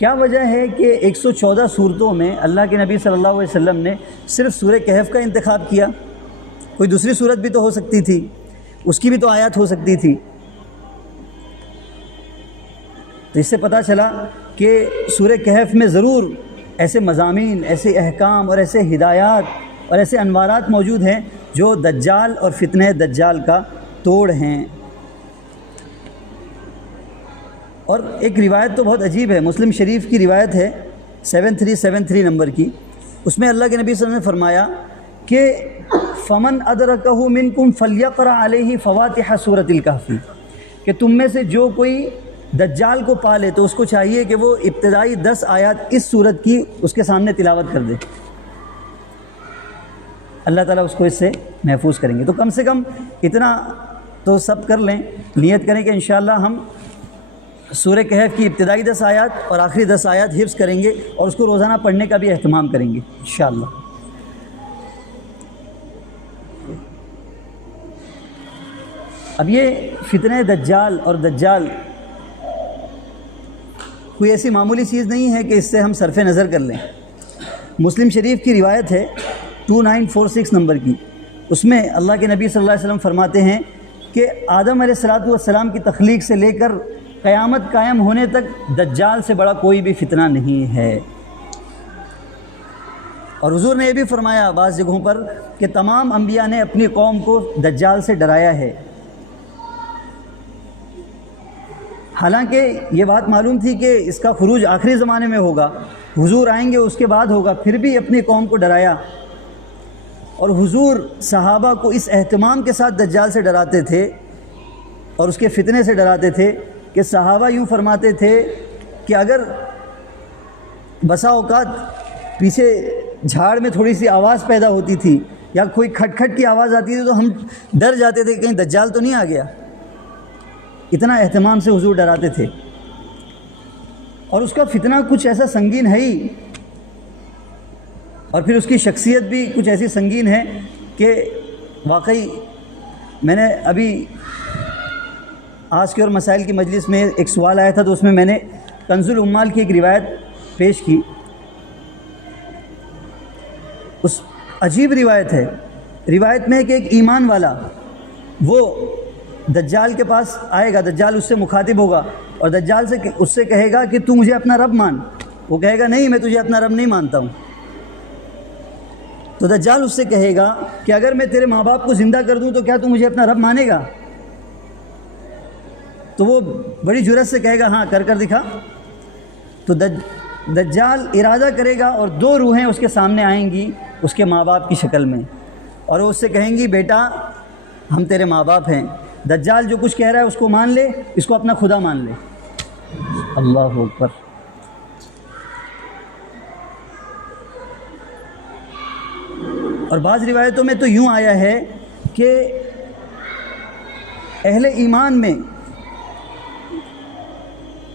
کیا وجہ ہے کہ 114 صورتوں میں اللہ کے نبی صلی اللہ علیہ وسلم نے صرف سورہ کہف کا انتخاب کیا؟ کوئی دوسری صورت بھی تو ہو سکتی تھی، اس کی بھی تو آیات ہو سکتی تھی۔ تو اس سے پتہ چلا کہ سورہ کہف میں ضرور ایسے مضامین، ایسے احکام اور ایسے ہدایات اور ایسے انوارات موجود ہیں جو دجال اور فتنہ دجال کا توڑ ہیں۔ اور ایک روایت تو بہت عجیب ہے، مسلم شریف کی روایت ہے 7373 نمبر کی، اس میں اللہ کے نبی صلی اللہ علیہ وسلم نے فرمایا کہ فمن ادرکہ منکم فلیقرأ علیہ فواتح سورۃ الکہف، کہ تم میں سے جو کوئی دجال کو پا لے تو اس کو چاہیے کہ وہ ابتدائی 10 آیات اس سورت کی اس کے سامنے تلاوت کر دے، اللہ تعالیٰ اس کو اس سے محفوظ کریں گے۔ تو کم سے کم اتنا تو سب کر لیں، نیت کریں کہ انشاءاللہ ہم سورہ کہف کی ابتدائی 10 آیات اور آخری 10 آیات حفظ کریں گے اور اس کو روزانہ پڑھنے کا بھی اہتمام کریں گے انشاءاللہ۔ اب یہ فتنہ دجال اور دجال کوئی ایسی معمولی چیز نہیں ہے کہ اس سے ہم صرف نظر کر لیں۔ مسلم شریف کی روایت ہے 2946 نمبر کی، اس میں اللہ کے نبی صلی اللہ علیہ وسلم فرماتے ہیں کہ آدم علیہ السلام کی تخلیق سے لے کر قیامت قائم ہونے تک دجال سے بڑا کوئی بھی فتنہ نہیں ہے۔ اور حضور نے یہ بھی فرمایا بعض جگہوں پر کہ تمام انبیاء نے اپنی قوم کو دجال سے ڈرایا ہے۔ حالانکہ یہ بات معلوم تھی کہ اس کا خروج آخری زمانے میں ہوگا، حضور آئیں گے اس کے بعد ہوگا، پھر بھی اپنی قوم کو ڈرایا۔ اور حضور صحابہ کو اس اہتمام کے ساتھ دجال سے ڈراتے تھے اور اس کے فتنے سے ڈراتے تھے کہ صحابہ یوں فرماتے تھے کہ اگر بسا اوقات پیچھے جھاڑ میں تھوڑی سی آواز پیدا ہوتی تھی یا کوئی کھٹ کھٹ کی آواز آتی تھی تو ہم ڈر جاتے تھے کہ کہیں دجال تو نہیں آ گیا، اتنا اہتمام سے حضور ڈراتے تھے۔ اور اس کا فتنہ کچھ ایسا سنگین ہے ہی، اور پھر اس کی شخصیت بھی کچھ ایسی سنگین ہے کہ واقعی میں نے ابھی آج کے اور مسائل کی مجلس میں ایک سوال آیا تھا تو اس میں نے کنز العمال کی ایک روایت پیش کی۔ اس عجیب روایت ہے، روایت میں ہے کہ ایک ایمان والا وہ دجال کے پاس آئے گا، دجال اس سے مخاطب ہوگا اور دجال سے اس سے کہے گا کہ تو مجھے اپنا رب مان، وہ کہے گا نہیں میں تجھے اپنا رب نہیں مانتا ہوں۔ تو دجال اس سے کہے گا کہ اگر میں تیرے ماں باپ کو زندہ کر دوں تو کیا تو مجھے اپنا رب مانے گا؟ تو وہ بڑی جرأت سے کہے گا ہاں کر دکھا۔ تو دجال ارادہ کرے گا اور 2 روحیں اس کے سامنے آئیں گی اس کے ماں باپ کی شکل میں، اور وہ اس سے کہیں گی بیٹا ہم تیرے ماں باپ ہیں، دجال جو کچھ کہہ رہا ہے اس کو مان لے، اس کو اپنا خدا مان لے۔ اللہ اکبر۔ اور بعض روایتوں میں تو یوں آیا ہے کہ اہل ایمان میں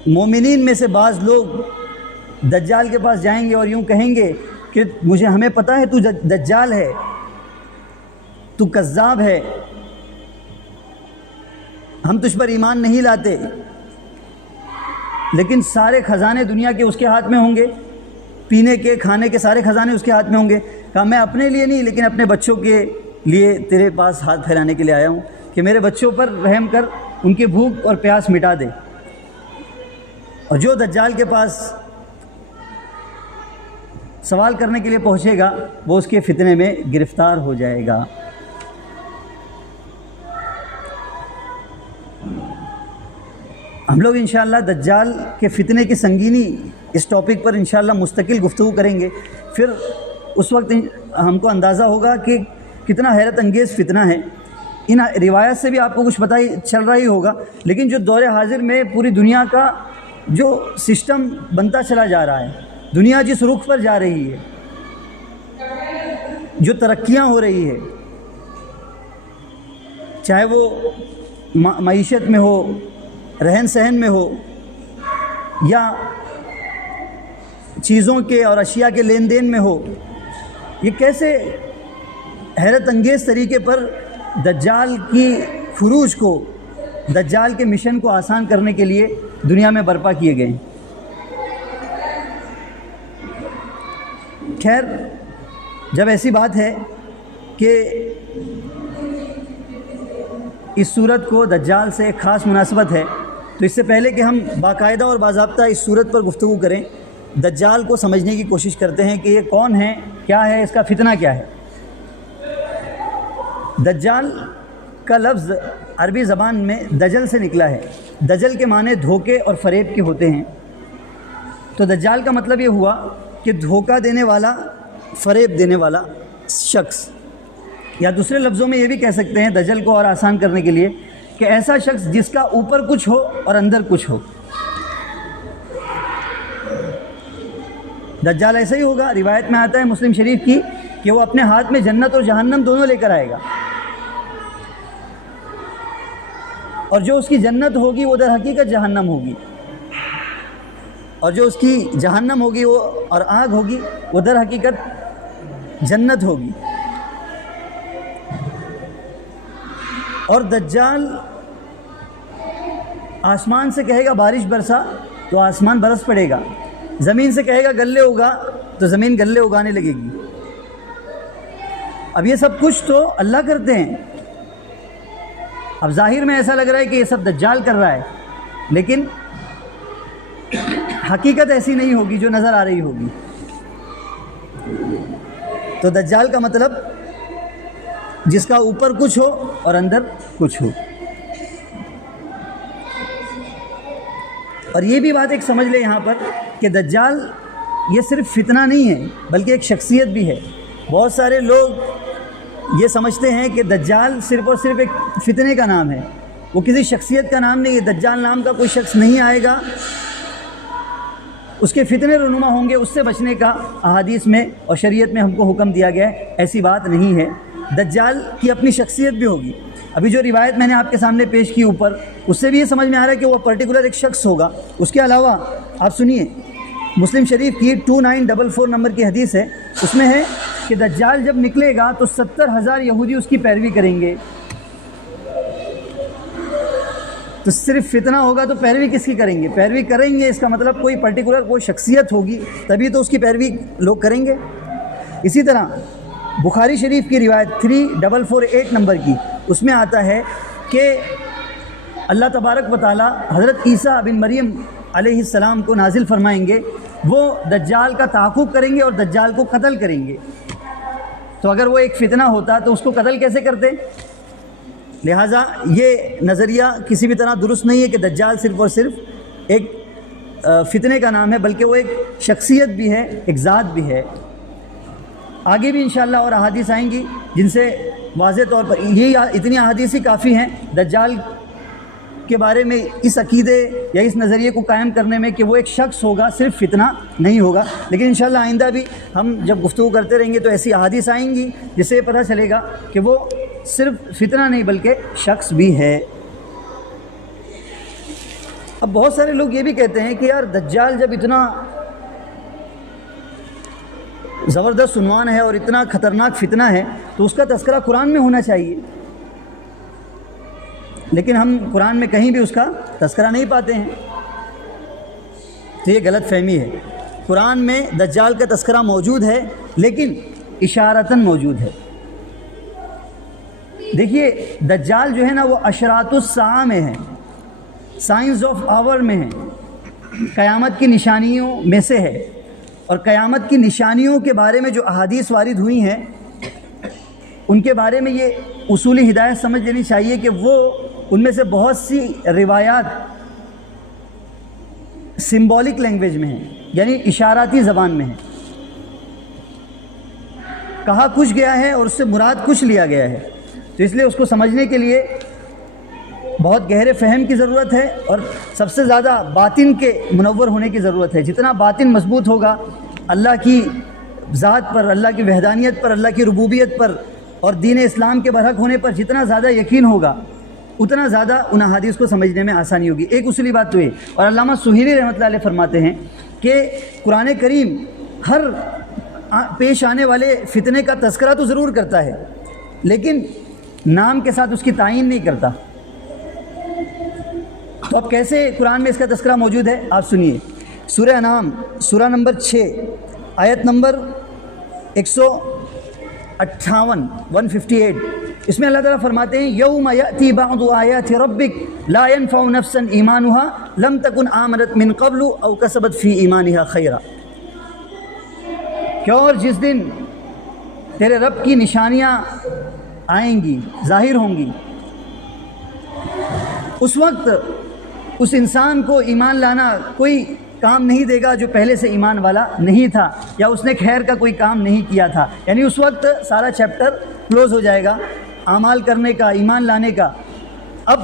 مومنین میں سے بعض لوگ دجال کے پاس جائیں گے اور یوں کہیں گے کہ ہمیں پتہ ہے تو دجال ہے، تو کذاب ہے، ہم تجھ پر ایمان نہیں لاتے، لیکن سارے خزانے دنیا کے اس کے ہاتھ میں ہوں گے، پینے کے کھانے کے سارے خزانے اس کے ہاتھ میں ہوں گے۔ کہا میں اپنے لیے نہیں لیکن اپنے بچوں کے لیے تیرے پاس ہاتھ پھیلانے کے لیے آیا ہوں کہ میرے بچوں پر رحم کر، ان کی بھوک اور پیاس مٹا دے۔ اور جو دجال کے پاس سوال کرنے کے لیے پہنچے گا وہ اس کے فتنے میں گرفتار ہو جائے گا۔ ہم لوگ انشاءاللہ دجال کے فتنے کی سنگینی اس ٹاپک پر انشاءاللہ مستقل گفتگو کریں گے، پھر اس وقت ہم کو اندازہ ہوگا کہ کتنا حیرت انگیز فتنہ ہے۔ ان روایت سے بھی آپ کو کچھ پتہ ہی چل رہا ہی ہوگا، لیکن جو دور حاضر میں پوری دنیا کا جو سسٹم بنتا چلا جا رہا ہے، دنیا جس رخ پر جا رہی ہے، جو ترقیاں ہو رہی ہے، چاہے وہ معیشت میں ہو، رہن سہن میں ہو، یا چیزوں کے اور اشیاء کے لین دین میں ہو، یہ کیسے حیرت انگیز طریقے پر دجال کی خروج کو، دجال کے مشن کو آسان کرنے کے لیے دنیا میں برپا کیے گئے ہیں۔ خیر جب ایسی بات ہے کہ اس صورت کو دجال سے ایک خاص مناسبت ہے، تو اس سے پہلے کہ ہم باقاعدہ اور باضابطہ اس صورت پر گفتگو کریں، دجال کو سمجھنے کی کوشش کرتے ہیں کہ یہ کون ہے، کیا ہے، اس کا فتنہ کیا ہے۔ دجال کا لفظ عربی زبان میں دجل سے نکلا ہے۔ دجل کے معنی دھوکے اور فریب کے ہوتے ہیں، تو دجال کا مطلب یہ ہوا کہ دھوکہ دینے والا، فریب دینے والا شخص، یا دوسرے لفظوں میں یہ بھی کہہ سکتے ہیں دجل کو اور آسان کرنے کے لیے کہ ایسا شخص جس کا اوپر کچھ ہو اور اندر کچھ ہو۔ دجال ایسا ہی ہوگا، روایت میں آتا ہے مسلم شریف کی کہ وہ اپنے ہاتھ میں جنت اور جہنم دونوں لے کر آئے گا، اور جو اس کی جنت ہوگی وہ در حقیقت جہنم ہوگی، اور جو اس کی جہنم ہوگی وہ اور آگ ہوگی وہ در حقیقت جنت ہوگی۔ اور دجال آسمان سے کہے گا بارش برسا تو آسمان برس پڑے گا، زمین سے کہے گا گلے اگا تو زمین گلے اگانے لگے گی۔ اب یہ سب کچھ تو اللہ کرتے ہیں، اب ظاہر میں ایسا لگ رہا ہے کہ یہ سب دجال کر رہا ہے، لیکن حقیقت ایسی نہیں ہوگی جو نظر آ رہی ہوگی۔ تو دجال کا مطلب جس کا اوپر کچھ ہو اور اندر کچھ ہو۔ اور یہ بھی بات ایک سمجھ لے یہاں پر کہ دجال یہ صرف فتنہ نہیں ہے بلکہ ایک شخصیت بھی ہے۔ بہت سارے لوگ یہ سمجھتے ہیں کہ دجال صرف اور صرف ایک فتنے کا نام ہے، وہ کسی شخصیت کا نام نہیں ہے۔ دجال نام کا کوئی شخص نہیں آئے گا، اس کے فتنے رونما ہوں گے، اس سے بچنے کا احادیث میں اور شریعت میں ہم کو حکم دیا گیا ہے، ایسی بات نہیں ہے۔ دجال کی اپنی شخصیت بھی ہوگی۔ ابھی جو روایت میں نے آپ کے سامنے پیش کی اوپر، اس سے بھی یہ سمجھ میں آ رہا ہے کہ وہ پرٹیکولر ایک شخص ہوگا۔ اس کے علاوہ آپ سنیے، مسلم شریف کی 2944 نمبر کی حدیث ہے، اس میں ہے کہ دجال جب نکلے گا تو 70,000 یہودی اس کی پیروی کریں گے۔ تو صرف فتنہ ہوگا تو پیروی کس کی کریں گے؟ پیروی کریں گے اس کا مطلب کوئی پرٹیکولر کوئی شخصیت ہوگی، تبھی تو اس کی پیروی لوگ کریں گے۔ اسی طرح بخاری شریف کی روایت 3448 نمبر کی، اس میں آتا ہے کہ اللہ تبارک و تعالی حضرت عیسیٰ بن مریم علیہ السلام کو نازل فرمائیں گے، وہ دجال کا تعاقب کریں گے اور دجال کو قتل کریں گے۔ تو اگر وہ ایک فتنہ ہوتا تو اس کو قتل کیسے کرتے؟ لہٰذا یہ نظریہ کسی بھی طرح درست نہیں ہے کہ دجال صرف اور صرف ایک فتنے کا نام ہے، بلکہ وہ ایک شخصیت بھی ہے، ایک ذات بھی ہے۔ آگے بھی انشاءاللہ اور احادیث آئیں گی جن سے واضح طور پر یہ اتنی احادیث ہی کافی ہیں دجال کے بارے میں اس عقیدے یا اس نظریے کو قائم کرنے میں کہ وہ ایک شخص ہوگا، صرف فتنہ نہیں ہوگا۔ لیکن انشاءاللہ آئندہ بھی ہم جب گفتگو کرتے رہیں گے تو ایسی احادیث آئیں گی جس سے پتہ چلے گا کہ وہ صرف فتنہ نہیں بلکہ شخص بھی ہے۔ اب بہت سارے لوگ یہ بھی کہتے ہیں کہ یار دجال جب اتنا زبردست عنوان ہے اور اتنا خطرناک فتنہ ہے تو اس کا تذکرہ قرآن میں ہونا چاہیے، لیکن ہم قرآن میں کہیں بھی اس کا تذکرہ نہیں پاتے ہیں۔ تو یہ غلط فہمی ہے۔ قرآن میں دجال کا تذکرہ موجود ہے لیکن اشارتاً موجود ہے۔ دیکھیے دجال جو ہے نا وہ اشراط الساعہ میں ہے، سائنس آف آور میں ہے، قیامت کی نشانیوں میں سے ہے۔ اور قیامت کی نشانیوں کے بارے میں جو احادیث وارد ہوئی ہیں ان کے بارے میں یہ اصولی ہدایت سمجھ لینی چاہیے کہ وہ ان میں سے بہت سی روایات سمبولک لینگویج میں ہیں، یعنی اشاراتی زبان میں ہیں، کہا کچھ گیا ہے اور اس سے مراد کچھ لیا گیا ہے۔ تو اس لیے اس کو سمجھنے کے لیے بہت گہرے فہم کی ضرورت ہے اور سب سے زیادہ باطن کے منور ہونے کی ضرورت ہے۔ جتنا باطن مضبوط ہوگا اللہ کی ذات پر، اللہ کی وحدانیت پر، اللہ کی ربوبیت پر اور دین اسلام کے برحق ہونے پر جتنا زیادہ یقین ہوگا اتنا زیادہ ان احادیث کو سمجھنے میں آسانی ہوگی۔ ایک اصولی بات تو یہ، اور علامہ سہیلی رحمۃ اللہ علیہ فرماتے ہیں کہ قرآن کریم ہر پیش آنے والے فتنے کا تذکرہ تو ضرور کرتا ہے لیکن نام کے ساتھ اس کی تعین نہیں کرتا۔ تو اب کیسے قرآن میں اس کا تذکرہ موجود ہے؟ آپ سنیے، سورہ انعام سورہ نمبر 6 آیت نمبر 158 158 اس میں اللہ تعالیٰ فرماتے ہیں یوم یأتی بعض آیات ربک لا ينفع نفسا ایمانها لم تکن آمنت من قبل او کسبت فی ایمانها خیرا، کہ اور جس دن تیرے رب کی نشانیاں آئیں گی، ظاہر ہوں گی، اس وقت اس انسان کو ایمان لانا کوئی کام نہیں دے گا جو پہلے سے ایمان والا نہیں تھا، یا اس نے خیر کا کوئی کام نہیں کیا تھا. یعنی اس وقت سارا چیپٹر کلوز ہو جائے گا اعمال کرنے کا، ایمان لانے کا. اب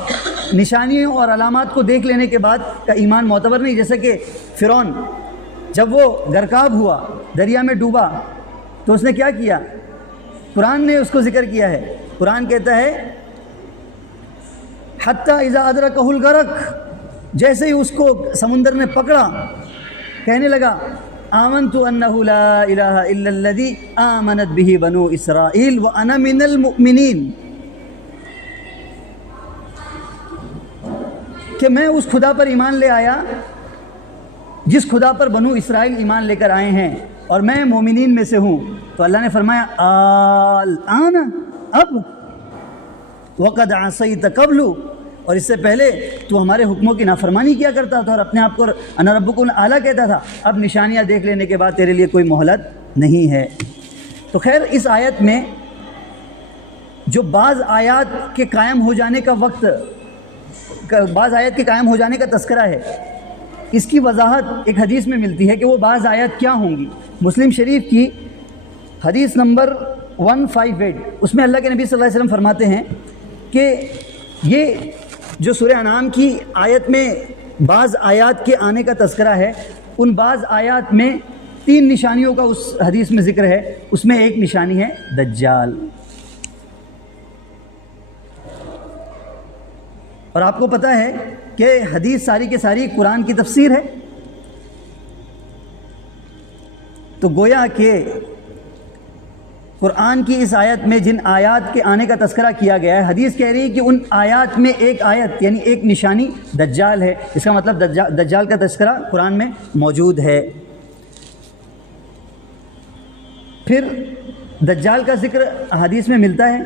نشانیوں اور علامات کو دیکھ لینے کے بعد کا ایمان معتبر نہیں. جیسے کہ فرعون جب وہ غرقاب ہوا، دریا میں ڈوبا، تو اس نے کیا کیا؟ قرآن نے اس کو ذکر کیا ہے. قرآن کہتا ہے حتی اذا ادرکہ الغرق، جیسے ہی اس کو سمندر نے پکڑا کہنے لگا آمنت انہ لا الہ الا الذی آمنت بہ بنو اسرائیل وانا من المؤمنین، کہ میں اس خدا پر ایمان لے آیا جس خدا پر بنو اسرائیل ایمان لے کر آئے ہیں اور میں مومنین میں سے ہوں. تو اللہ نے فرمایا الآن، اب، وقد عصیت قبل، اور اس سے پہلے تو ہمارے حکموں کی نافرمانی کیا کرتا تھا اور اپنے آپ کو انا ربکم الاعلیٰ کہتا تھا. اب نشانیاں دیکھ لینے کے بعد تیرے لیے کوئی مہلت نہیں ہے. تو خیر اس آیت میں جو بعض آیات کے قائم ہو جانے کا وقت، بعض آیت کے قائم ہو جانے کا تذکرہ ہے، اس کی وضاحت ایک حدیث میں ملتی ہے کہ وہ بعض آیات کیا ہوں گی. مسلم شریف کی حدیث نمبر 158، اس میں اللہ کے نبی صلی اللہ علیہ وسلم فرماتے ہیں کہ یہ جو سورہ انعام کی آیت میں بعض آیات کے آنے کا تذکرہ ہے، ان بعض آیات میں 3 نشانیوں کا اس حدیث میں ذکر ہے. اس میں ایک نشانی ہے دجال. اور آپ کو پتہ ہے کہ حدیث ساری کے ساری قرآن کی تفسیر ہے، تو گویا کہ قرآن کی اس آیت میں جن آیات کے آنے کا تذکرہ کیا گیا ہے، حدیث کہہ رہی ہے کہ ان آیات میں ایک آیت یعنی ایک نشانی دجال ہے. اس کا مطلب دجال کا تذکرہ قرآن میں موجود ہے. پھر دجال کا ذکر حدیث میں ملتا ہے،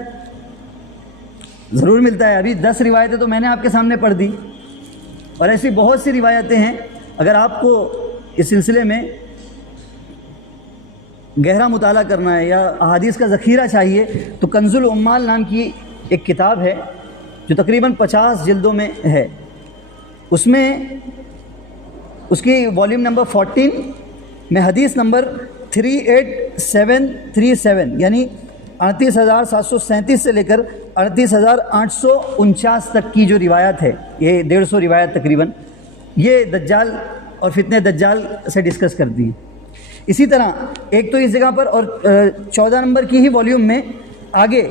ضرور ملتا ہے. ابھی 10 روایتیں تو میں نے آپ کے سامنے پڑھ دی، اور ایسی بہت سی روایتیں ہیں. اگر آپ کو اس سلسلے میں گہرا مطالعہ کرنا ہے یا احادیث کا ذخیرہ چاہیے تو کنز العمال نام کی ایک کتاب ہے جو تقریباً 50 جلدوں میں ہے. اس میں اس کی والیوم نمبر 14 میں حدیث نمبر 38737 یعنی 38,737 سے لے کر 38,849 تک کی جو روایت ہے، یہ 150 روایت تقریباً، یہ دجال اور فتنہ دجال سے ڈسکس کرتی ہیں. اسی طرح ایک تو اس جگہ پر، اور 14 نمبر کی ہی والیوم میں آگے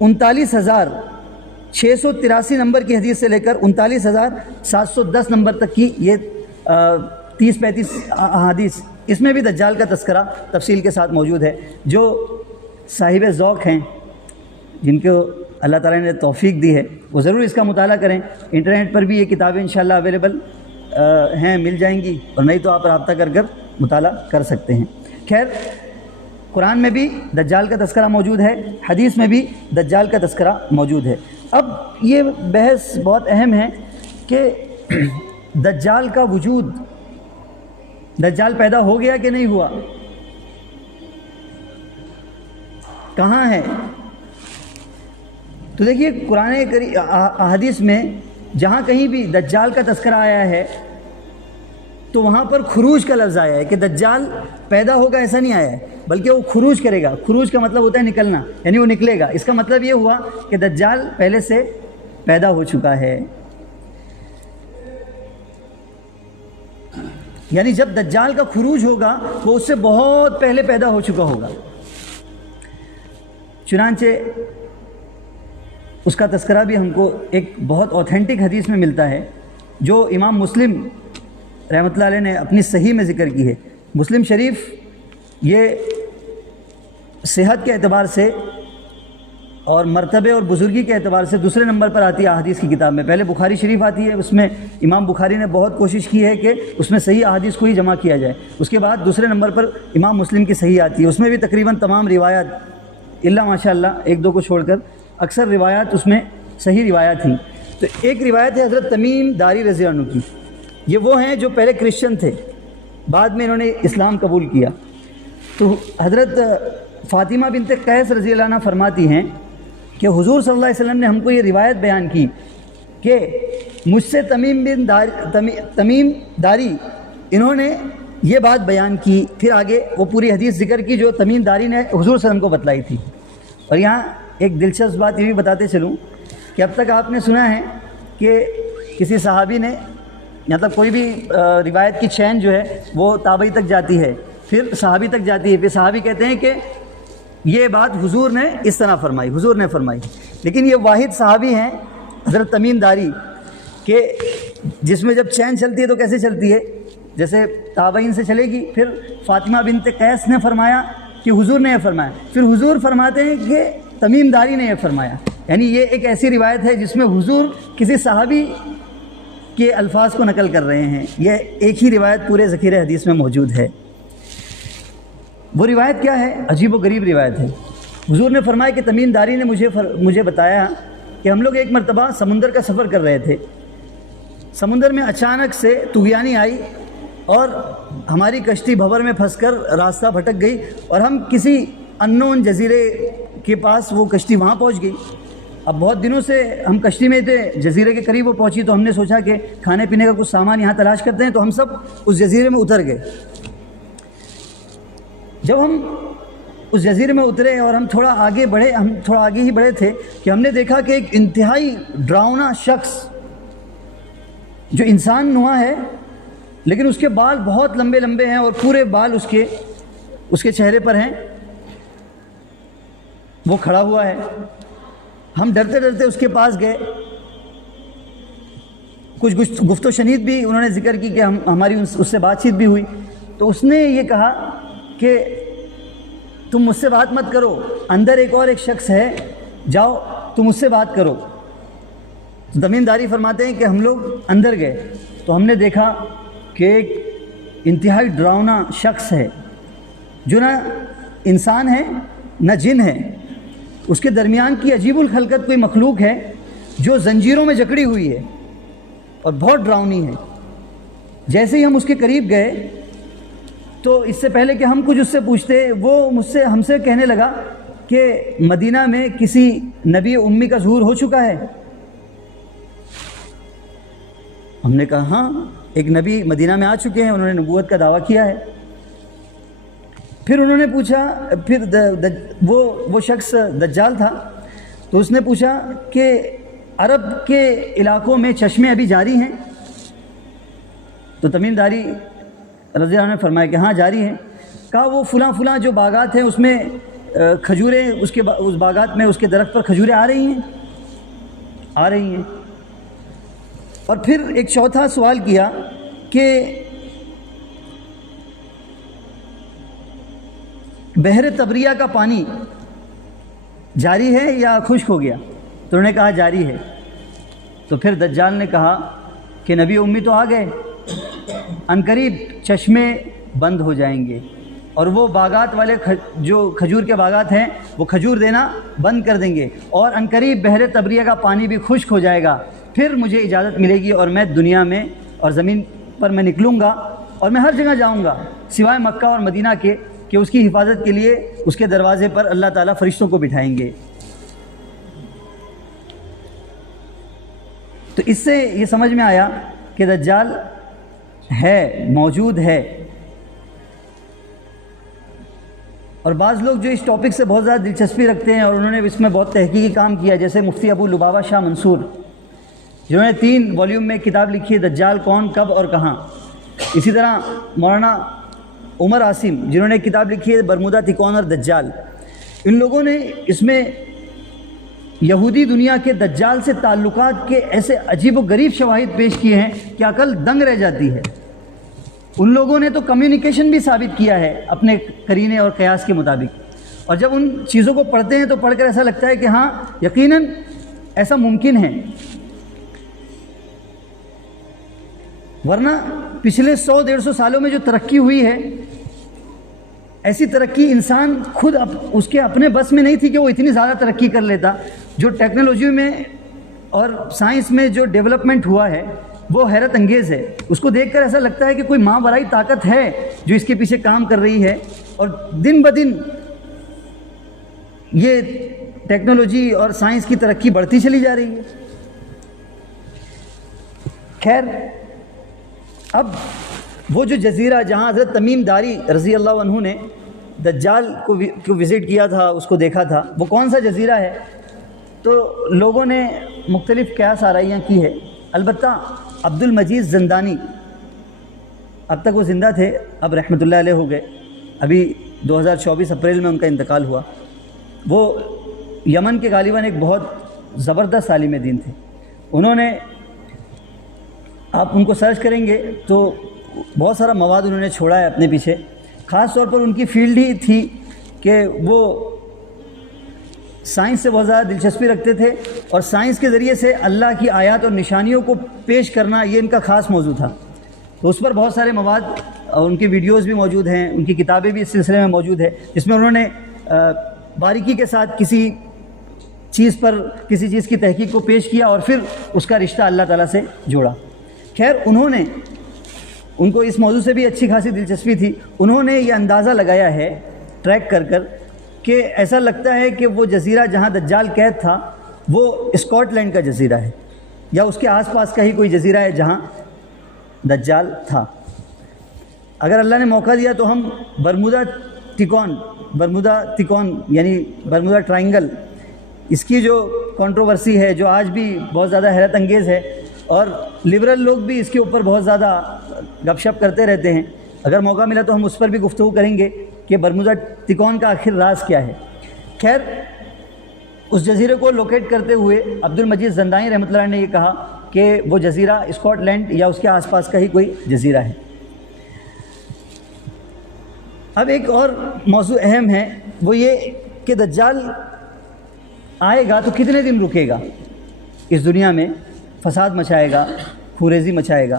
39,683 نمبر کی حدیث سے لے کر 39,710 نمبر تک کی یہ 30-35 احادیث، اس میں بھی دجال کا تذکرہ تفصیل کے ساتھ موجود ہے. جو صاحب ذوق ہیں، جن کو اللہ تعالیٰ نے توفیق دی ہے، وہ ضرور اس کا مطالعہ کریں. انٹرنیٹ پر بھی یہ کتابیں انشاءاللہ اویلیبل ہیں، مل جائیں گی، اور نہیں تو آپ رابطہ کر مطالعہ کر سکتے ہیں. خیر قرآن میں بھی دجال کا تذکرہ موجود ہے، حدیث میں بھی دجال کا تذکرہ موجود ہے. اب یہ بحث بہت اہم ہے کہ دجال کا وجود، دجال پیدا ہو گیا کہ نہیں ہوا، کہاں ہے؟ تو دیکھیے قرآن حدیث میں جہاں کہیں بھی دجال کا تذکرہ آیا ہے تو وہاں پر خروج کا لفظ آیا ہے کہ دجال پیدا ہوگا، ایسا نہیں آیا ہے، بلکہ وہ خروج کرے گا. خروج کا مطلب ہوتا ہے نکلنا، یعنی وہ نکلے گا. اس کا مطلب یہ ہوا کہ دجال پہلے سے پیدا ہو چکا ہے. یعنی جب دجال کا خروج ہوگا وہ اس سے بہت پہلے پیدا ہو چکا ہوگا. چنانچہ اس کا تذکرہ بھی ہم کو ایک بہت اوتھینٹک حدیث میں ملتا ہے جو امام مسلم رحمۃ اللہ علیہ نے اپنی صحیح میں ذکر کی ہے. مسلم شریف یہ صحت کے اعتبار سے اور مرتبے اور بزرگی کے اعتبار سے دوسرے نمبر پر آتی ہے احادیث کی کتاب میں. پہلے بخاری شریف آتی ہے, اس میں امام بخاری نے بہت کوشش کی ہے کہ اس میں صحیح احادیث کو ہی جمع کیا جائے. اس کے بعد دوسرے نمبر پر امام مسلم کی صحیح آتی ہے, اس میں بھی تقریباً تمام روایات الا ماشاء اللہ ایک دو کو چھوڑ کر اکثر روایات اس میں صحیح روایات ہیں. تو ایک روایت ہے حضرت تمیم داری رضی اللہ عنہ کی. یہ وہ ہیں جو پہلے کرسچن تھے, بعد میں انہوں نے اسلام قبول کیا. تو حضرت فاطمہ بنت قیس رضی اللہ عنہ فرماتی ہیں کہ حضور صلی اللہ علیہ وسلم نے ہم کو یہ روایت بیان کی کہ مجھ سے تمیم داری انہوں نے یہ بات بیان کی. پھر آگے وہ پوری حدیث ذکر کی جو تمیم داری نے حضور صلی اللہ علیہ وسلم کو بتلائی تھی. اور یہاں ایک دلچسپ بات یہ بھی بتاتے چلوں کہ اب تک آپ نے سنا ہے کہ کسی صحابی نے, مطلب کوئی بھی روایت کی چین جو ہے وہ تابعی تک جاتی ہے, پھر صحابی تک جاتی ہے, پھر صحابی کہتے ہیں کہ یہ بات حضور نے اس طرح فرمائی, حضور نے فرمائی. لیکن یہ واحد صحابی ہیں حضرت تمیم داری کہ جس میں جب چین چلتی ہے تو کیسے چلتی ہے, جیسے تابعین سے چلے گی, پھر فاطمہ بنت قیس نے فرمایا کہ حضور نے یہ فرمایا, پھر حضور فرماتے ہیں کہ تمیم داری نے یہ فرمایا. یعنی یہ ایک ایسی روایت ہے جس میں حضور کسی صحابی کے الفاظ کو نقل کر رہے ہیں. یہ ایک ہی روایت پورے ذخیرہ حدیث میں موجود ہے. وہ روایت کیا ہے؟ عجیب و غریب روایت ہے. حضور نے فرمایا کہ تمیم داری نے مجھے بتایا کہ ہم لوگ ایک مرتبہ سمندر کا سفر کر رہے تھے. سمندر میں اچانک سے طغیانی آئی اور ہماری کشتی بھنور میں پھنس کر راستہ بھٹک گئی, اور ہم کسی اننون جزیرے کے پاس وہ کشتی وہاں پہنچ گئی. اب بہت دنوں سے ہم کشتی میں تھے, جزیرے کے قریب وہ پہنچی تو ہم نے سوچا کہ کھانے پینے کا کچھ سامان یہاں تلاش کرتے ہیں, تو ہم سب اس جزیرے میں اتر گئے. جب ہم اس جزیرے میں اترے اور ہم تھوڑا آگے ہی بڑھے تھے کہ ہم نے دیکھا کہ ایک انتہائی ڈراؤنا شخص جو انسان نما ہے, لیکن اس کے بال بہت لمبے لمبے ہیں اور پورے بال اس کے چہرے پر ہیں, وہ کھڑا ہوا ہے. ہم ڈرتے ڈرتے اس کے پاس گئے, کچھ گفت و شنید بھی انہوں نے ذکر کی کہ ہماری اس سے بات چیت بھی ہوئی. تو اس نے یہ کہا کہ تم مجھ سے بات مت کرو, اندر ایک اور ایک شخص ہے, جاؤ تم اس سے بات کرو. تمیم داری فرماتے ہیں کہ ہم لوگ اندر گئے تو ہم نے دیکھا کہ ایک انتہائی ڈراؤنا شخص ہے جو نہ انسان ہے نہ جن ہے. اس کے درمیان کی عجیب الخلقت کوئی مخلوق ہے جو زنجیروں میں جکڑی ہوئی ہے اور بہت ڈراؤنی ہے. جیسے ہی ہم اس کے قریب گئے تو اس سے پہلے کہ ہم کچھ اس سے پوچھتے, وہ ہم سے کہنے لگا کہ مدینہ میں کسی نبی امی کا ظہور ہو چکا ہے. ہم نے کہا ہاں, ایک نبی مدینہ میں آ چکے ہیں, انہوں نے نبوت کا دعویٰ کیا ہے. پھر انہوں نے پوچھا, پھر وہ شخص دجال تھا, تو اس نے پوچھا کہ عرب کے علاقوں میں چشمے ابھی جاری ہیں؟ تو تمیم داری رضی اللہ عنہ نے فرمایا کہ ہاں جاری ہیں. کہا وہ فلاں جو باغات ہیں اس میں کھجوریں, اس باغات میں اس کے درخت پر کھجوریں آ رہی ہیں. اور پھر ایک چوتھا سوال کیا کہ بحر تبریہ کا پانی جاری ہے یا خشک ہو گیا؟ تو انہوں نے کہا جاری ہے. تو پھر دجال نے کہا کہ نبی امی تو آ گئے, عنقریب چشمے بند ہو جائیں گے اور وہ باغات والے جو کھجور کے باغات ہیں وہ کھجور دینا بند کر دیں گے, اور عنقریب بحر تبریہ کا پانی بھی خشک ہو جائے گا. پھر مجھے اجازت ملے گی اور میں دنیا میں اور زمین پر میں نکلوں گا اور میں ہر جگہ جاؤں گا سوائے مکہ اور مدینہ کے, کہ اس کی حفاظت کے لیے اس کے دروازے پر اللہ تعالیٰ فرشتوں کو بٹھائیں گے. تو اس سے یہ سمجھ میں آیا کہ دجال ہے, موجود ہے. اور بعض لوگ جو اس ٹاپک سے بہت زیادہ دلچسپی رکھتے ہیں اور انہوں نے اس میں بہت تحقیقی کام کیا, جیسے مفتی ابو لبابہ شاہ منصور جنہوں نے 3 والیوم میں کتاب لکھی ہے دجال کون, کب اور کہاں. اسی طرح مولانا عمر عاصم جنہوں نے کتاب لکھی ہے برمودا تکون اور دجال. ان لوگوں نے اس میں یہودی دنیا کے دجال سے تعلقات کے ایسے عجیب و غریب شواہد پیش کیے ہیں کہ عقل دنگ رہ جاتی ہے. ان لوگوں نے تو کمیونیکیشن بھی ثابت کیا ہے اپنے قرینے اور قیاس کے مطابق, اور جب ان چیزوں کو پڑھتے ہیں تو پڑھ کر ایسا لگتا ہے کہ ہاں یقیناً ایسا ممکن ہے، ورنہ پچھلے 100-150 سالوں میں جو ترقی ہوئی ہے، ایسی ترقی انسان خود اس کے اپنے بس میں نہیں تھی کہ وہ اتنی زیادہ ترقی کر لیتا۔ جو ٹیکنالوجی میں اور سائنس میں جو ڈیولپمنٹ ہوا ہے وہ حیرت انگیز ہے۔ اس کو دیکھ کر ایسا لگتا ہے کہ کوئی ماں برائی طاقت ہے جو اس کے پیچھے کام کر رہی ہے، اور دن بدن یہ ٹیکنالوجی اور سائنس کی ترقی بڑھتی چلی جا رہی ہے۔ خیر، اب وہ جو جزیرہ جہاں حضرت تمیم داری رضی اللہ عنہ نے دجال کو وزٹ کیا تھا، اس کو دیکھا تھا، وہ کون سا جزیرہ ہے؟ تو لوگوں نے مختلف قیاس آرائیاں کی ہے۔ البتہ عبد المجید زندانی، اب تک وہ زندہ تھے، اب رحمۃ اللہ علیہ ہو گئے، ابھی 2024 اپریل میں ان کا انتقال ہوا۔ وہ یمن کے غالباً ایک بہت زبردست عالم دین تھے۔ انہوں نے، آپ ان کو سرچ کریں گے تو بہت سارا مواد انہوں نے چھوڑا ہے اپنے پیچھے۔ خاص طور پر ان کی فیلڈ ہی تھی کہ وہ سائنس سے بہت زیادہ دلچسپی رکھتے تھے، اور سائنس کے ذریعے سے اللہ کی آیات اور نشانیوں کو پیش کرنا یہ ان کا خاص موضوع تھا۔ تو اس پر بہت سارے مواد اور ان کی ویڈیوز بھی موجود ہیں، ان کی کتابیں بھی اس سلسلے میں موجود ہے، جس میں انہوں نے باریکی کے ساتھ کسی چیز کی تحقیق کو پیش کیا اور پھر اس کا رشتہ اللہ تعالیٰ سے جوڑا۔ خیر، ان کو اس موضوع سے بھی اچھی خاصی دلچسپی تھی۔ انہوں نے یہ اندازہ لگایا ہے ٹریک کر کہ ایسا لگتا ہے کہ وہ جزیرہ جہاں دجال قید تھا وہ اسکاٹ لینڈ کا جزیرہ ہے، یا اس کے آس پاس کا ہی کوئی جزیرہ ہے جہاں دجال تھا۔ اگر اللہ نے موقع دیا تو ہم برمودا تکون یعنی برمودا ٹرائنگل، اس کی جو کنٹروورسی ہے، جو آج بھی بہت زیادہ حیرت انگیز ہے، اور لبرل لوگ بھی اس کے اوپر بہت زیادہ گپ شپ کرتے رہتے ہیں، اگر موقع ملا تو ہم اس پر بھی گفتگو کریں گے کہ برمودا تکون کا آخر راز کیا ہے۔ خیر، اس جزیرے کو لوکیٹ کرتے ہوئے عبد المجید زندانی رحمۃ اللہ نے یہ کہا کہ وہ جزیرہ اسکاٹ لینڈ یا اس کے آس پاس کا ہی کوئی جزیرہ ہے۔ اب ایک اور موضوع اہم ہے، وہ یہ کہ دجال آئے گا تو کتنے دن رکے گا اس دنیا میں، فساد مچائے گا، خوریزی مچائے گا۔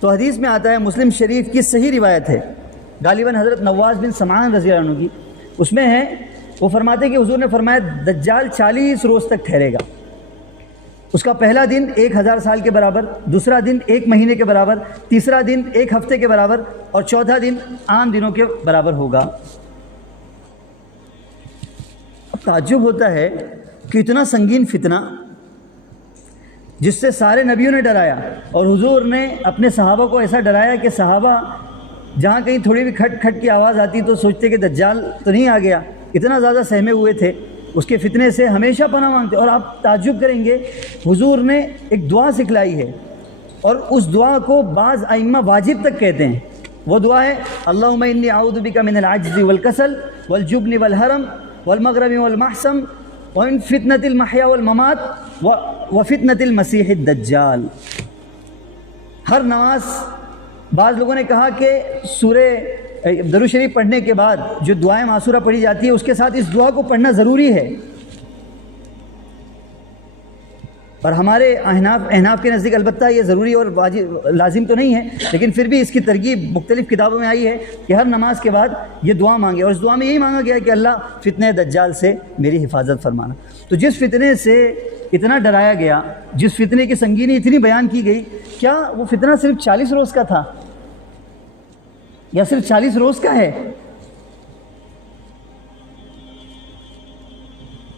تو حدیث میں آتا ہے، مسلم شریف کی صحیح روایت ہے، غالباً حضرت نواس بن سمعان رضی اللہ عنہ کی، اس میں ہے، وہ فرماتے ہیں کہ حضور نے فرمایا دجال 40 روز تک ٹھہرے گا۔ اس کا پہلا دن 1000 سال کے برابر، دوسرا دن 1 مہینے کے برابر، تیسرا دن 1 ہفتے کے برابر، اور چوتھا دن عام دنوں کے برابر ہوگا۔ اب تعجب ہوتا ہے کہ اتنا سنگین فتنہ جس سے سارے نبیوں نے ڈرایا، اور حضور نے اپنے صحابہ کو ایسا ڈرایا کہ صحابہ جہاں کہیں تھوڑی بھی کھٹ کھٹ کی آواز آتی تو سوچتے کہ دجال تو نہیں آ گیا، اتنا زیادہ سہمے ہوئے تھے، اس کے فتنے سے ہمیشہ پناہ مانگتے۔ اور آپ تعجب کریں گے، حضور نے ایک دعا سکھلائی ہے، اور اس دعا کو بعض ائمہ واجب تک کہتے ہیں۔ وہ دعا ہے، اللہم انی اعوذ بک من العجز والکسل والجبن والحرم والمغرب والمحسم ومن فتنة المحیا والممات وفتنة المسیح الدجال۔ ہر نماز، بعض لوگوں نے کہا کہ سورہ درود شریف پڑھنے کے بعد جو دعائیں معصورہ پڑھی جاتی ہے اس کے ساتھ اس دعا کو پڑھنا ضروری ہے، اور ہمارے احناف کے نزدیک البتہ یہ ضروری اور واجب لازم تو نہیں ہے، لیکن پھر بھی اس کی ترغیب مختلف کتابوں میں آئی ہے کہ ہر نماز کے بعد یہ دعا مانگے، اور اس دعا میں یہی مانگا گیا کہ اللہ فتنہ دجال سے میری حفاظت فرمانا۔ تو جس فتنے سے اتنا ڈرایا گیا، جس فتنے کی سنگینی اتنی بیان کی گئی، کیا وہ فتنہ صرف 40 روز کا تھا یا صرف 40 روز کا ہے؟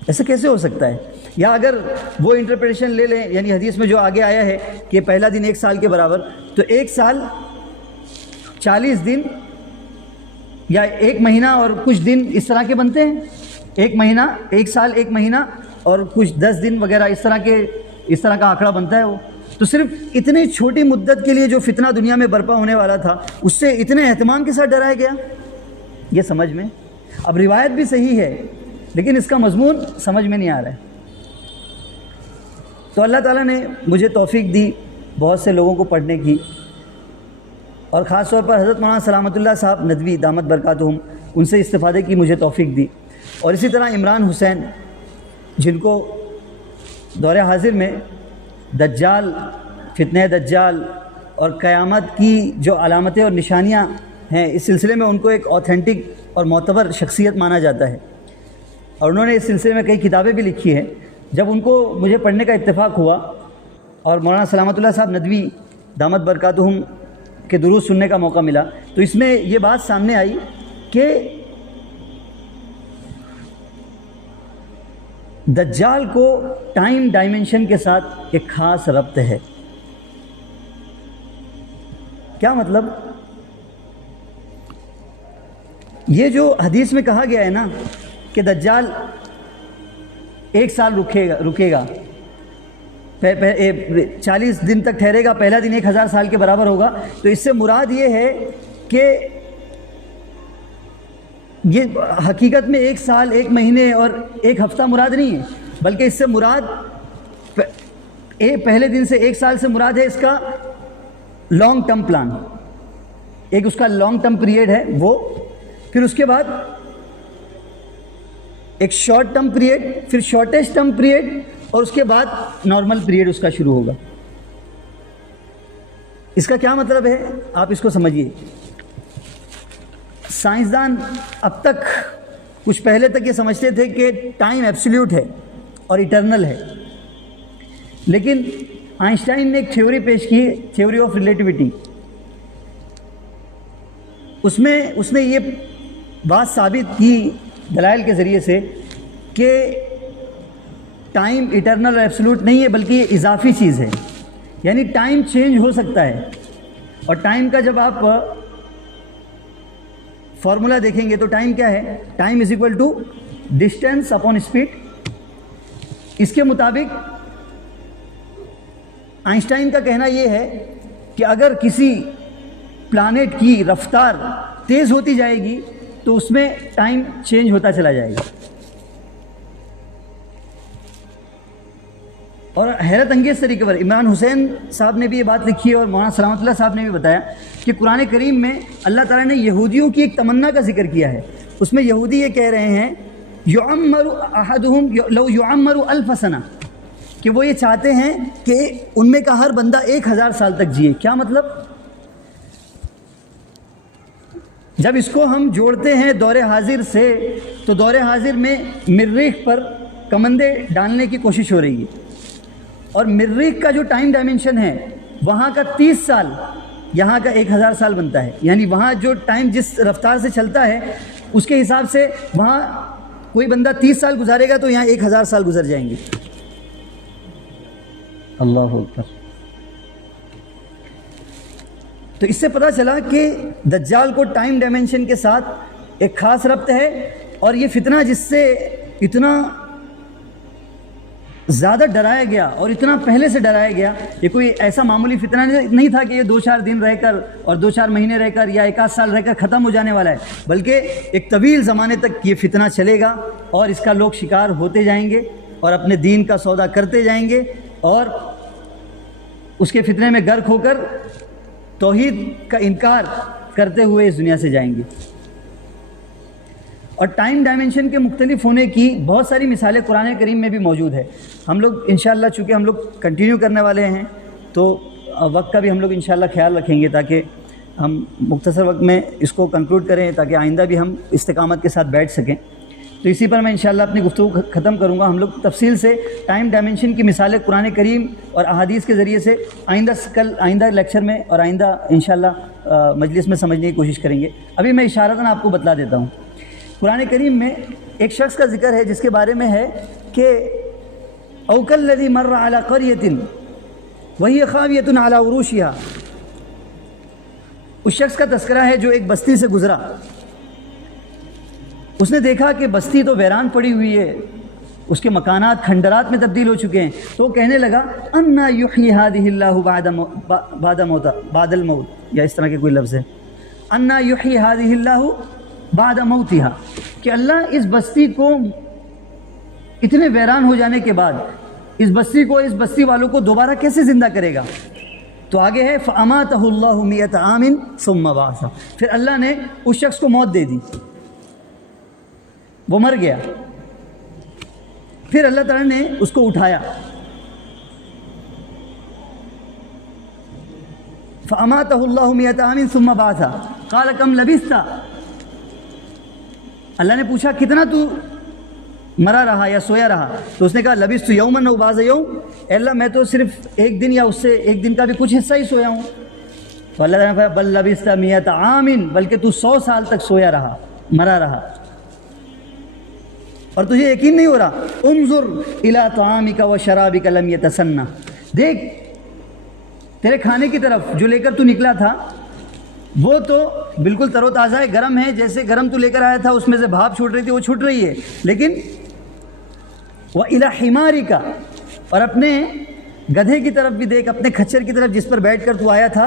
ایسا کیسے ہو سکتا ہے؟ یا اگر وہ انٹرپریشن لے لیں، یعنی حدیث میں جو آگے آیا ہے کہ پہلا دن 1 سال کے برابر، تو 1 سال 40 دن یا 1 مہینہ اور کچھ دن اس طرح کے بنتے ہیں، 1 مہینہ، 1 سال 1 مہینہ اور کچھ 10 دن وغیرہ، اس طرح کا آنکڑا بنتا ہے وہ۔ تو صرف اتنی چھوٹی مدت کے لیے جو فتنہ دنیا میں برپا ہونے والا تھا، اس سے اتنے اہتمام کے ساتھ ڈرایا گیا، یہ سمجھ میں، اب روایت بھی صحیح ہے لیکن اس کا مضمون سمجھ میں نہیں آ رہا ہے۔ تو اللہ تعالیٰ نے مجھے توفیق دی بہت سے لوگوں کو پڑھنے کی، اور خاص طور پر حضرت مولانا سلامت اللہ صاحب ندوی دامت برکاتہم، ان سے استفادے کی مجھے توفیق دی۔ اور اسی طرح عمران حسین جن کو دور حاضر میں دجال، فتنہ دجال اور قیامت کی جو علامتیں اور نشانیاں ہیں، اس سلسلے میں ان کو ایک اوتھینٹک اور معتبر شخصیت مانا جاتا ہے، اور انہوں نے اس سلسلے میں کئی کتابیں بھی لکھی ہیں۔ جب ان کو مجھے پڑھنے کا اتفاق ہوا اور مولانا سلامت اللہ صاحب ندوی دامت برکاتہم کے دروس سننے کا موقع ملا، تو اس میں یہ بات سامنے آئی کہ دجال کو ٹائم ڈائمنشن کے ساتھ ایک خاص ربط ہے۔ کیا مطلب؟ یہ جو حدیث میں کہا گیا ہے نا کہ دجال 1 سال رکے گا، 40 دن تک ٹھہرے گا، پہلا دن 1000 سال کے برابر ہوگا، تو اس سے مراد یہ ہے کہ یہ حقیقت میں 1 سال 1 مہینے اور 1 ہفتہ مراد نہیں ہے، بلکہ اس سے مراد پہلے دن سے 1 سال سے مراد ہے اس کا لانگ ٹرم پلان، ایک اس کا لانگ ٹرم پیریڈ ہے وہ، پھر اس کے بعد ایک شارٹ ٹرم پیریڈ، پھر شارٹیسٹ ٹرم پیریڈ، اور اس کے بعد نارمل پیریڈ اس کا شروع ہوگا۔ اس کا کیا مطلب ہے آپ اس کو سمجھیے۔ سائنسدان اب تک کچھ پہلے تک یہ سمجھتے تھے کہ ٹائم ایبسلیوٹ ہے اور ایٹرنل ہے، لیکن آئنسٹائن نے ایک تھیوری پیش کی، تھیوری آف ریلیٹیوٹی۔ اس میں اس نے یہ بات ثابت کی دلائل کے ذریعے سے کہ ٹائم ایٹرنل اور ایبسلیوٹ نہیں ہے، بلکہ یہ اضافی چیز ہے، یعنی ٹائم چینج ہو سکتا ہے۔ اور ٹائم کا جب آپ فارمولا دیکھیں گے تو ٹائم کیا ہے؟ Time is equal to distance upon speed. اس کے مطابق آئنسٹائن کا کہنا یہ ہے کہ اگر کسی پلانٹ کی رفتار تیز ہوتی جائے گی تو اس میں ٹائم چینج ہوتا چلا جائے گا۔ اور حیرت انگیز طریقے پر عمران حسین صاحب نے بھی یہ بات لکھی ہے، اور مولانا سلامت اللہ صاحب نے بھی بتایا کہ قرآن کریم میں اللہ تعالیٰ نے یہودیوں کی ایک تمنا کا ذکر کیا ہے۔ اس میں یہودی یہ کہہ رہے ہیں یعمر احدہم لو یعمر 1000 سنہ، کہ وہ یہ چاہتے ہیں کہ ان میں کا ہر بندہ 1000 سال تک جیے۔ کیا مطلب؟ جب اس کو ہم جوڑتے ہیں دور حاضر سے، تو دور حاضر میں مریخ پر کمندے ڈالنے کی کوشش ہو رہی ہے، اور مریخ کا جو ٹائم ڈائمنشن ہے وہاں کا 30 سال یہاں کا 1000 سال بنتا ہے، یعنی وہاں جو ٹائم جس رفتار سے چلتا ہے اس کے حساب سے وہاں کوئی بندہ 30 سال گزارے گا تو یہاں 1000 سال گزر جائیں گے۔ اللہ اکبر۔ تو اس سے پتہ چلا کہ دجال کو ٹائم ڈائمنشن کے ساتھ ایک خاص ربط ہے، اور یہ فتنہ جس سے اتنا زیادہ ڈرایا گیا اور اتنا پہلے سے ڈرایا گیا، یہ کوئی ایسا معمولی فتنہ نہیں تھا کہ یہ 2-4 دن رہ کر اور 2-4 مہینے رہ کر یا 1 سال رہ کر ختم ہو جانے والا ہے، بلکہ ایک طویل زمانے تک یہ فتنہ چلے گا، اور اس کا لوگ شکار ہوتے جائیں گے اور اپنے دین کا سودا کرتے جائیں گے، اور اس کے فتنے میں غرق ہو کر توحید کا انکار کرتے ہوئے اس دنیا سے جائیں گے۔ اور ٹائم ڈائمنشن کے مختلف ہونے کی بہت ساری مثالیں قرآن کریم میں بھی موجود ہے۔ ہم لوگ انشاءاللہ چونکہ ہم لوگ کنٹینیو کرنے والے ہیں تو وقت کا بھی ہم لوگ انشاءاللہ خیال رکھیں گے، تاکہ ہم مختصر وقت میں اس کو کنکلوڈ کریں، تاکہ آئندہ بھی ہم استقامت کے ساتھ بیٹھ سکیں۔ تو اسی پر میں انشاءاللہ اپنی گفتگو ختم کروں گا۔ ہم لوگ تفصیل سے ٹائم ڈائمنشن کی مثالیں قرآن کریم اور احادیث کے ذریعے سے آئندہ لیکچر میں اور آئندہ انشاءاللہ مجلس میں سمجھنے کی کوشش کریں گے۔ ابھی میں اشارتاً آپ کو بتلا دیتا ہوں۔ قرآن کریم میں ایک شخص کا ذکر ہے جس کے بارے میں ہے کہ او کالذی مر علی قریۃ وہی خاویۃ علی عروشہا، اس شخص کا تذکرہ ہے جو ایک بستی سے گزرا، اس نے دیکھا کہ بستی تو ویران پڑی ہوئی ہے، اس کے مکانات کھنڈرات میں تبدیل ہو چکے ہیں، تو وہ کہنے لگا انا یحیی ہذہ اللہ بعد الموت، یا اس طرح کے کوئی لفظ ہے، انا یحیی ہذہ اللہ بعد موتہا، کہ اللہ اس بستی کو اتنے ویران ہو جانے کے بعد اس بستی والوں کو دوبارہ کیسے زندہ کرے گا؟ تو آگے ہے فَأَمَاتَهُ اللَّهُ مِئَةَ عَامٍ ثُمَّ بَعَثَهُ، پھر اللہ نے اس شخص کو موت دے دی، وہ مر گیا. پھر اللہ تعالیٰ نے اس کو اٹھایا. فَأَمَاتَهُ اللَّهُ مِئَةَ عَامٍ ثُمَّ بَعَثَهُ قَالَ كَمْ لَبِثْتَ. اللہ نے پوچھا کتنا تو مرا رہا یا سویا رہا؟ تو اس نے کہا لبثت یوما او بعض یوم، اے اللہ میں تو صرف ایک دن یا اس سے ایک دن کا بھی کچھ حصہ ہی سویا ہوں. تو اللہ تعالیٰ نے فرمایا بل لبثت 100 عام، بلکہ تو 100 سال تک سویا رہا، مرا رہا، اور تجھے یقین نہیں ہو رہا. انظر الی طعامک و شرابک لم یتسنہ، دیکھ تیرے کھانے کی طرف جو لے کر تو نکلا تھا وہ تو بالکل تر و تازہ ہے، گرم ہے، جیسے گرم تو لے کر آیا تھا اس میں سے بھاپ چھوٹ رہی تھی وہ چھوٹ رہی ہے. لیکن وَإِلَى حِمَارِكَ، اور اپنے گدھے کی طرف بھی دیکھ، اپنے کھچر کی طرف جس پر بیٹھ کر تو آیا تھا،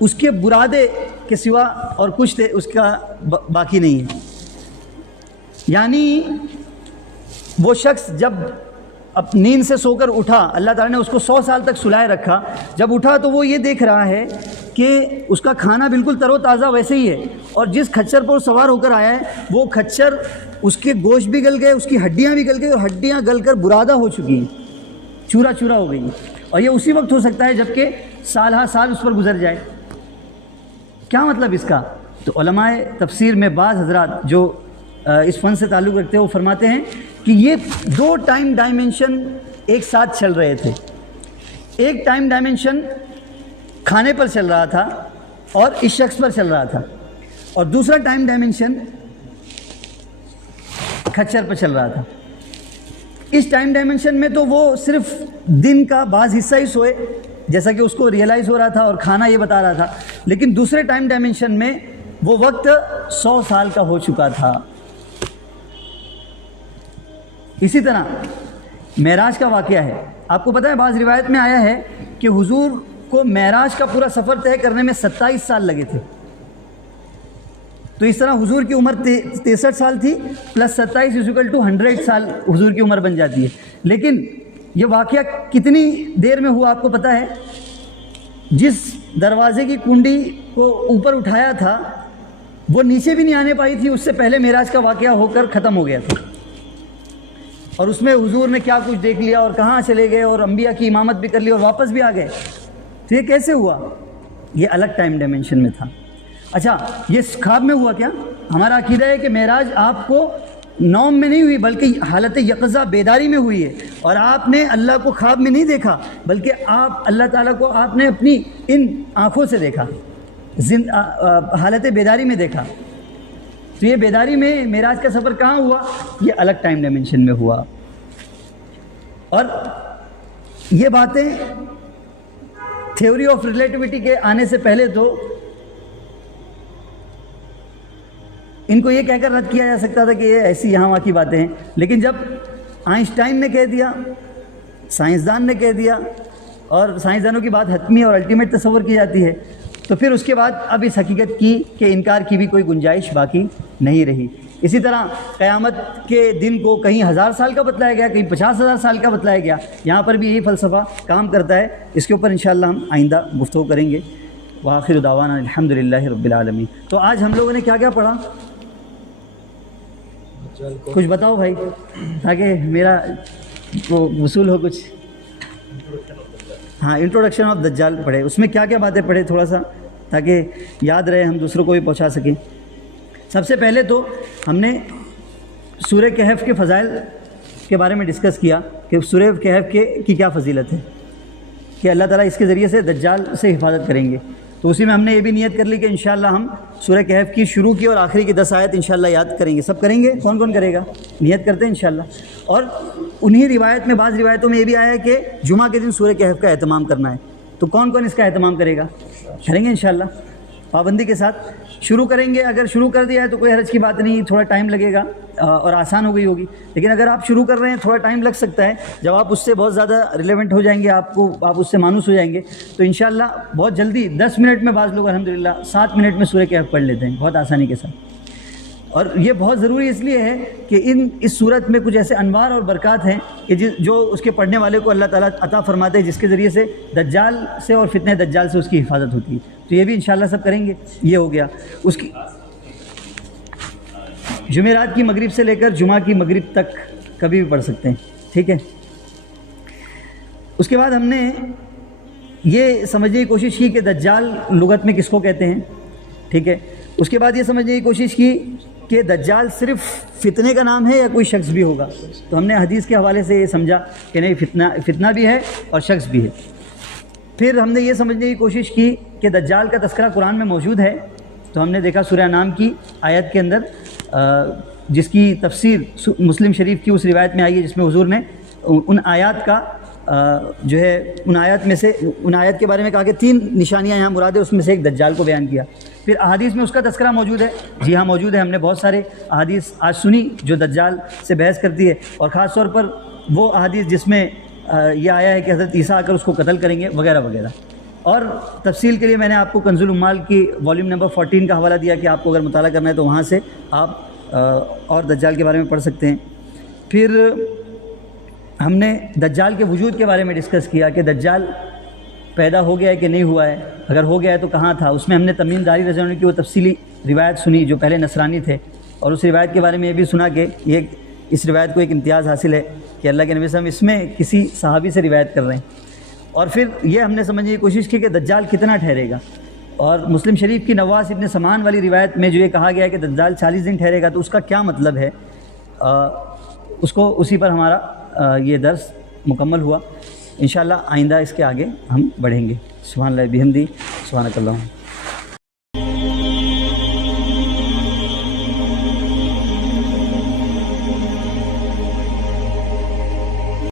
اس کے برادے کے سوا اور کچھ تھے اس کا باقی نہیں ہے. یعنی وہ شخص جب اب نیند سے سو کر اٹھا، اللہ تعالیٰ نے اس کو 100 سال تک سلائے رکھا. جب اٹھا تو وہ یہ دیکھ رہا ہے کہ اس کا کھانا بالکل تر و تازہ ویسے ہی ہے، اور جس کھچر پر سوار ہو کر آیا ہے وہ کھچر، اس کے گوشت بھی گل گئے، اس کی ہڈیاں بھی گل گئی، اور ہڈیاں گل کر برادہ ہو چکی ہیں، چورا چورا ہو گئی. اور یہ اسی وقت ہو سکتا ہے جب کہ سال ہا سال اس پر گزر جائے. کیا مطلب اس کا؟ تو علماء تفسیر میں بعض حضرات جو اس فن سے تعلق رکھتے ہیں وہ فرماتے ہیں کہ یہ دو ٹائم ڈائمنشن ایک ساتھ چل رہے تھے. ایک ٹائم ڈائمنشن کھانے پر چل رہا تھا اور اس شخص پر چل رہا تھا، اور دوسرا ٹائم ڈائمنشن کھچر پر چل رہا تھا. اس ٹائم ڈائمنشن میں تو وہ صرف دن کا بعض حصہ ہی سوئے جیسا کہ اس کو ریئلائز ہو رہا تھا اور کھانا یہ بتا رہا تھا، لیکن دوسرے ٹائم ڈائمنشن میں وہ وقت 100 سال کا ہو چکا تھا. اسی طرح معراج کا واقعہ ہے. آپ کو پتہ ہے بعض روایت میں آیا ہے کہ حضور کو معراج کا پورا سفر طے کرنے میں 27 سال لگے تھے. تو اس طرح حضور کی عمر 63 سال تھی پلس 27 = 100 سال حضور کی عمر بن جاتی ہے. لیکن یہ واقعہ کتنی دیر میں ہوا آپ کو پتہ ہے؟ جس دروازے کی کنڈی کو اوپر اٹھایا تھا وہ نیچے بھی نہیں آنے پائی تھی، اس سے پہلے معراج کا واقعہ ہو کر ختم ہو گیا تھا. اور اس میں حضور نے کیا کچھ دیکھ لیا اور کہاں چلے گئے اور انبیاء کی امامت بھی کر لی اور واپس بھی آ گئے. تو یہ کیسے ہوا؟ یہ الگ ٹائم ڈائمنشن میں تھا. اچھا، یہ خواب میں ہوا کیا؟ ہمارا عقیدہ ہے کہ معراج آپ کو نوم میں نہیں ہوئی بلکہ حالت یقظہ بیداری میں ہوئی ہے، اور آپ نے اللہ کو خواب میں نہیں دیکھا بلکہ آپ اللہ تعالیٰ کو آپ نے اپنی ان آنکھوں سے دیکھا، حالت بیداری میں دیکھا. تو یہ بیداری میں معراج کا سفر کہاں ہوا؟ یہ الگ ٹائم ڈائمنشن میں ہوا. اور یہ باتیں تھیوری آف ریلیٹیوٹی کے آنے سے پہلے تو ان کو یہ کہہ کر رد کیا جا سکتا تھا کہ یہ ایسی یہاں وہاں کی باتیں ہیں، لیکن جب آئنسٹائن نے کہہ دیا، سائنسدان نے کہہ دیا، اور سائنسدانوں کی بات حتمی اور الٹیمیٹ تصور کی جاتی ہے، تو پھر اس کے بعد اب اس حقیقت کی کہ انکار کی بھی کوئی گنجائش باقی نہیں رہی. اسی طرح قیامت کے دن کو کہیں 1000 سال کا بتلایا گیا، کہیں 50,000 سال کا بتلایا گیا. یہاں پر بھی یہی فلسفہ کام کرتا ہے. اس کے اوپر انشاءاللہ ہم آئندہ گفتگو کریں گے. وآخر دعوانا الحمدللہ رب العالمین. تو آج ہم لوگوں نے کیا کیا پڑھا؟ کچھ بتاؤ بھائی تاکہ میرا وہ وصول ہو کچھ. ہاں، انٹروڈکشن آف دجال پڑھے. اس میں کیا کیا باتیں پڑھے تھوڑا سا تاکہ یاد رہے، ہم دوسروں کو بھی پہنچا سکیں. سب سے پہلے تو ہم نے سورہ کہف کے فضائل کے بارے میں ڈسکس کیا کہ سورہ کہف کی کیا فضیلت ہے، کہ اللہ تعالیٰ اس کے ذریعے سے دجال سے حفاظت کریں گے. تو اسی میں ہم نے یہ بھی نیت کر لی کہ انشاءاللہ ہم سورہ کہف کی شروع کی اور آخری کی 10 آیت انشاءاللہ یاد کریں گے. سب کریں گے؟ کون کون کرے گا؟ نیت کرتے ہیں انشاءاللہ. اور انہی روایت میں، بعض روایتوں میں یہ بھی آیا ہے کہ جمعہ کے دن سورہ کہف کا اہتمام کرنا ہے. تو کون کون اس کا اہتمام کرے گا؟ کریں گے انشاءاللہ، پابندی کے ساتھ شروع کریں گے. اگر شروع کر دیا ہے تو کوئی حرج کی بات نہیں، تھوڑا ٹائم لگے گا اور آسان ہو گئی ہوگی. لیکن اگر آپ شروع کر رہے ہیں تھوڑا ٹائم لگ سکتا ہے. جب آپ اس سے بہت زیادہ ریلیونٹ ہو جائیں گے، آپ اس سے مانوس ہو جائیں گے، تو انشاءاللہ بہت جلدی 10 منٹ میں، بعض لوگ الحمدللہ 7 منٹ میں سورہ کہف پڑھ لیتے ہیں بہت آسانی کے ساتھ. اور یہ بہت ضروری اس لیے ہے کہ اس صورت میں کچھ ایسے انوار اور برکات ہیں کہ جو اس کے پڑھنے والے کو اللہ تعالیٰ عطا فرماتے ہیں، جس کے ذریعے سے دجال سے اور فتنہ دجال سے اس کی حفاظت ہوتی ہے. تو یہ بھی انشاءاللہ سب کریں گے. یہ ہو گیا. اس کی جمعرات کی مغرب سے لے کر جمعہ کی مغرب تک کبھی بھی پڑھ سکتے ہیں، ٹھیک ہے۔ اس کے بعد ہم نے یہ سمجھنے کی کوشش کی کہ دجال لغت میں کس کو کہتے ہیں، ٹھیک ہے۔ اس کے بعد یہ سمجھنے کی کوشش کی کہ دجال صرف فتنے کا نام ہے یا کوئی شخص بھی ہوگا، تو ہم نے حدیث کے حوالے سے یہ سمجھا کہ نہیں، فتنہ بھی ہے اور شخص بھی ہے۔ پھر ہم نے یہ سمجھنے کی کوشش کی کہ دجال کا تذکرہ قرآن میں موجود ہے، تو ہم نے دیکھا سورہ انعام کی آیت کے اندر جس کی تفسیر مسلم شریف کی اس روایت میں آئی ہے جس میں حضور نے ان آیات کا جو ہے ان آیت کے بارے میں کہا کہ 3 نشانیاں یہاں مراد ہے، اس میں سے ایک دجال کو بیان کیا۔ پھر احادیث میں اس کا تذکرہ موجود ہے، جی ہاں موجود ہے، ہم نے بہت سارے احادیث آج سنی جو دجال سے بحث کرتی ہے، اور خاص طور پر وہ احادیث جس میں یہ آیا ہے کہ حضرت عیسیٰ آ کر اس کو قتل کریں گے وغیرہ وغیرہ۔ اور تفصیل کے لیے میں نے آپ کو کنز العمال کی والیوم نمبر 14 کا حوالہ دیا کہ آپ کو اگر مطالعہ کرنا ہے تو وہاں سے آپ اور دجال کے بارے میں پڑھ سکتے ہیں۔ پھر ہم نے دجال کے وجود کے بارے میں ڈسکس کیا کہ دجال پیدا ہو گیا ہے کہ نہیں ہوا ہے، اگر ہو گیا ہے تو کہاں تھا۔ اس میں ہم نے تمیم داری رضی اللہ عنہ کی وہ تفصیلی روایت سنی جو پہلے نصرانی تھے، اور اس روایت کے بارے میں یہ بھی سنا کہ اس روایت کو ایک امتیاز حاصل ہے کہ اللہ کے نبی صلی اللہ علیہ وسلم اس میں کسی صحابی سے روایت کر رہے ہیں۔ اور پھر یہ ہم نے سمجھنے کی کوشش کی کہ دجال کتنا ٹھہرے گا، اور مسلم شریف کی نواس ابن سمان والی روایت میں جو یہ کہا گیا ہے کہ دجال 40 دن ٹھہرے گا، تو اس کا کیا مطلب ہے، اسی پر ہمارا یہ درس مکمل ہوا۔ انشاءاللہ آئندہ اس کے آگے ہم بڑھیں گے۔ سبحان اللہ بحمدہ، سبحانک اللہم۔